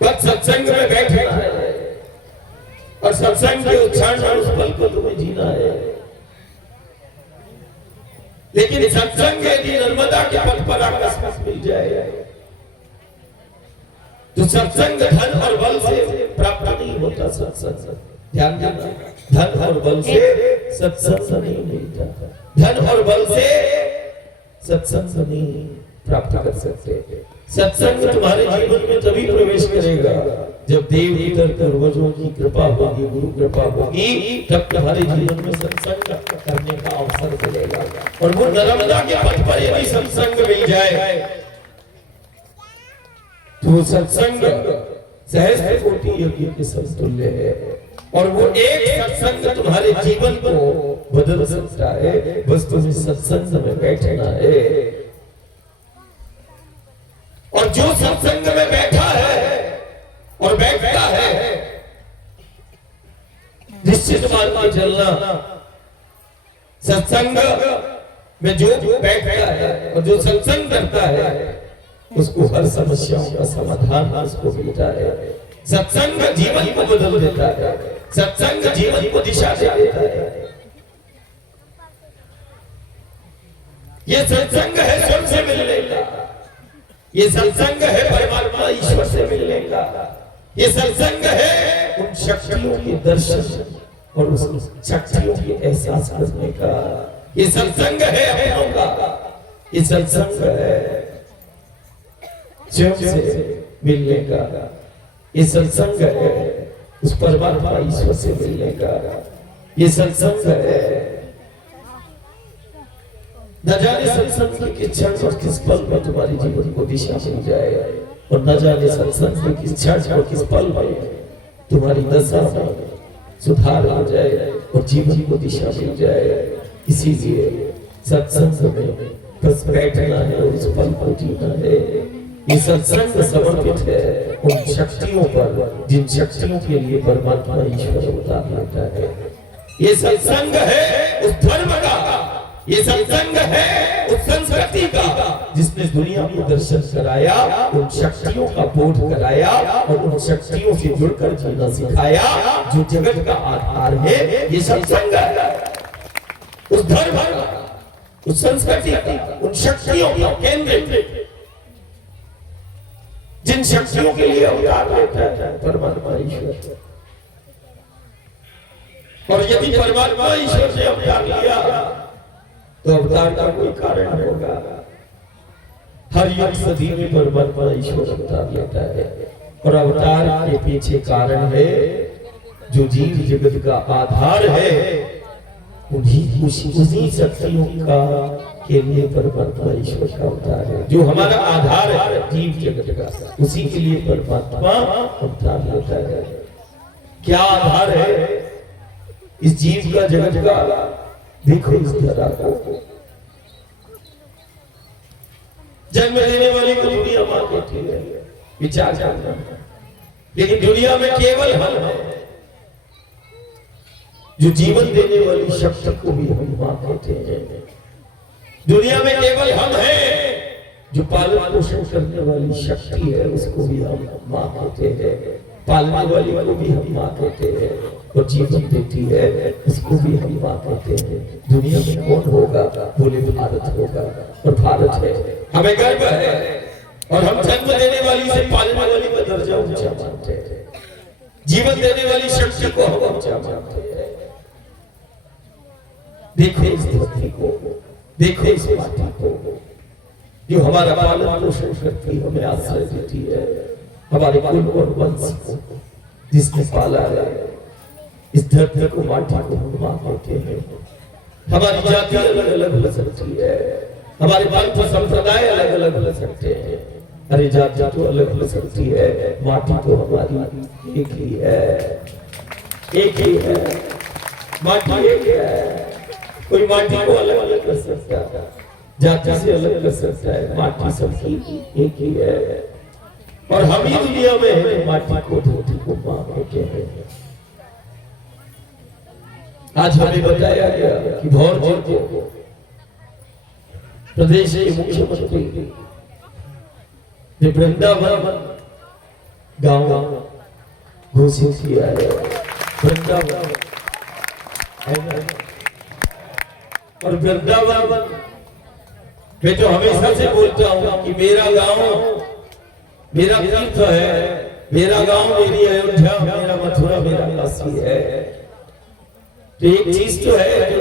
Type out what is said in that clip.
बस सत्संग में बैठना है और सत्संग के उच्चारण और उस पल को तुम्हें जीना है। लेकिन सत्संग यदि नर्मदा के पथ पर आकस्मिक मिल जाए तो सत्संग धन और बल से प्राप्त नहीं होता। सत्संग ध्यान देना, धन और बल से सत्संग नहीं मिलता। धन और बल से सत्संग नहीं प्राप्त कर सकते। सत्संग तुम्हारे जीवन में तभी प्रवेश करेगा जब देव इतर पूर्वजों की कृपा होगी, गुरु कृपा होगी, तब तुम्हारे जीवन में सत्संग करने का अवसर मिलेगा। और वो नर्मदा के पथ पर यदि सत्संग मिल जाए तो वो सत्संग सहस्त्र कोटि यज्ञ के समतुल्य है। और वो एक सत्संग तुम्हारे जीवन को बदल सकता है। बस तुम्हें सत्संग में बैठना है। और जो सत्संग में बैठा है और बैठता है, निश्चित मान के चलना, सत्संग में जो बैठता है और जो सत्संग करता है उसको हर समस्याओं का समाधान उसको मिलता है। सत्संग जीवन को बदल देता है। सत्संग जीवन को दिशा दे देता है। ये सत्संग है स्वर्ग से मिलने का, ये सत्संग है परमात्मा ईश्वर से मिलने का, ये सत्संग है उन शक्तियों के दर्शन और उस शक्तियों के एहसास करने का, ये सत्संग है अपनों का, ये सत्संग है स्वयं से मिलने का, ये सत्संग है उस परमात्मा ईश्वर से मिलने का, ये सत्संग है। न जाने सत्संग के किस क्षण और किस पल में तुम्हारे जीवन को दिशा मिल जाए, और न जाने सत्संग के किस क्षण और किस पल में तुम्हारी दशा में सुधार हो जाए और जीवन को दिशा मिल जाए। इसीलिए सत्संग में बस बैठना है और इस पल को जीना है। ये सत्संग समर्पित है उन शक्तियों पर जिन शक्तियों के लिए परमात्मा ईश्वर अवतार लेता है। ये सत्संग है उस धर्म का, ये सत्संग है उस संस्कृति का जिसने दुनिया को दर्शन कराया, उन शक्तियों का बोध कराया और उन शक्तियों से जुड़कर जीना सिखाया जो जगत का आधार है। ये सत्संग है उस धर्म का, उस संस्कृति का, उन शक्तियों का केंद्र जिन शक्तियों के लिए अवतार लेता है परमात्मा ईश्वर। और यदि परमात्मा ईश्वर से अवतार लिया तो अवतार का कोई कारण होगा। हर युग सदी में परमात्मा ईश्वर अवतार लेता है और अवतार के पीछे कारण है जो जीव जगत का आधार है, उसी शक्तियों का के लिए परमात्मा ईश्वर का अवतार है। जो हमारा आधार है जीव जगत का, उसी के लिए परमात्मा अवतार लेता है। क्या आधार है इस जीव का, जगत का? देखो इस धरा को, जन्म देने वाली को दुनिया मां कहती है, विचार करना। लेकिन दुनिया में केवल हम हैं जो जीवन देने वाली शक्ति को भी हम मां कहते हैं। दुनिया में केवल हम हैं जो पालन पोषण करने वाली शक्ति है, उसको भी हम मां कहते हैं। पालने वाली को भी हम मां कहते हैं और जीवन देती है उसको भी हम मां कहते हैं। दुनिया में कौन होगा? बोले भारत होगा, और भारत है, हमें गर्व है। और हम जन्म देने वाली से पालने वाली का दर्जा ऊंचा मानते हैं, जीवन देने वाली शक्ति को हम ऊंचा मानते हैं। देखो इस धरती को, देखो इस माटी को जो हमारा पालन पोषण करती, हमें आश्रय देती है, हमारे कुल और वंश को जिसने पाला है। इस धरती को, माटी को हम मां कहते हैं। हमारी जाति अलग अलग हो सकती है, हमारे पंथ संप्रदाय अलग अलग हो सकते हैं, अरे जाति तो अलग हो सकती है, माटी तो हमारी एक ही है, एक ही है, माटी एक है। कोई माटी को अलग अलग कर सकता है, जाति से अलग कर सकता है, माटी सबकी एक ही है। और हम ही दुनिया में है, माटी को धरती को मां कहते हैं। आज हमें बताया गया कि भौर जी को प्रदेश के मुख्यमंत्री वृंदावन गांव घोषित किया है वृंदावन, और वृंदावन मैं तो हमेशा से बोलता हूँ कि मेरा गांव मेरा तीर्थ है, मेरा गांव मेरी अयोध्या, मेरा मथुरा मेरा काशी है। तो एक चीज तो है जो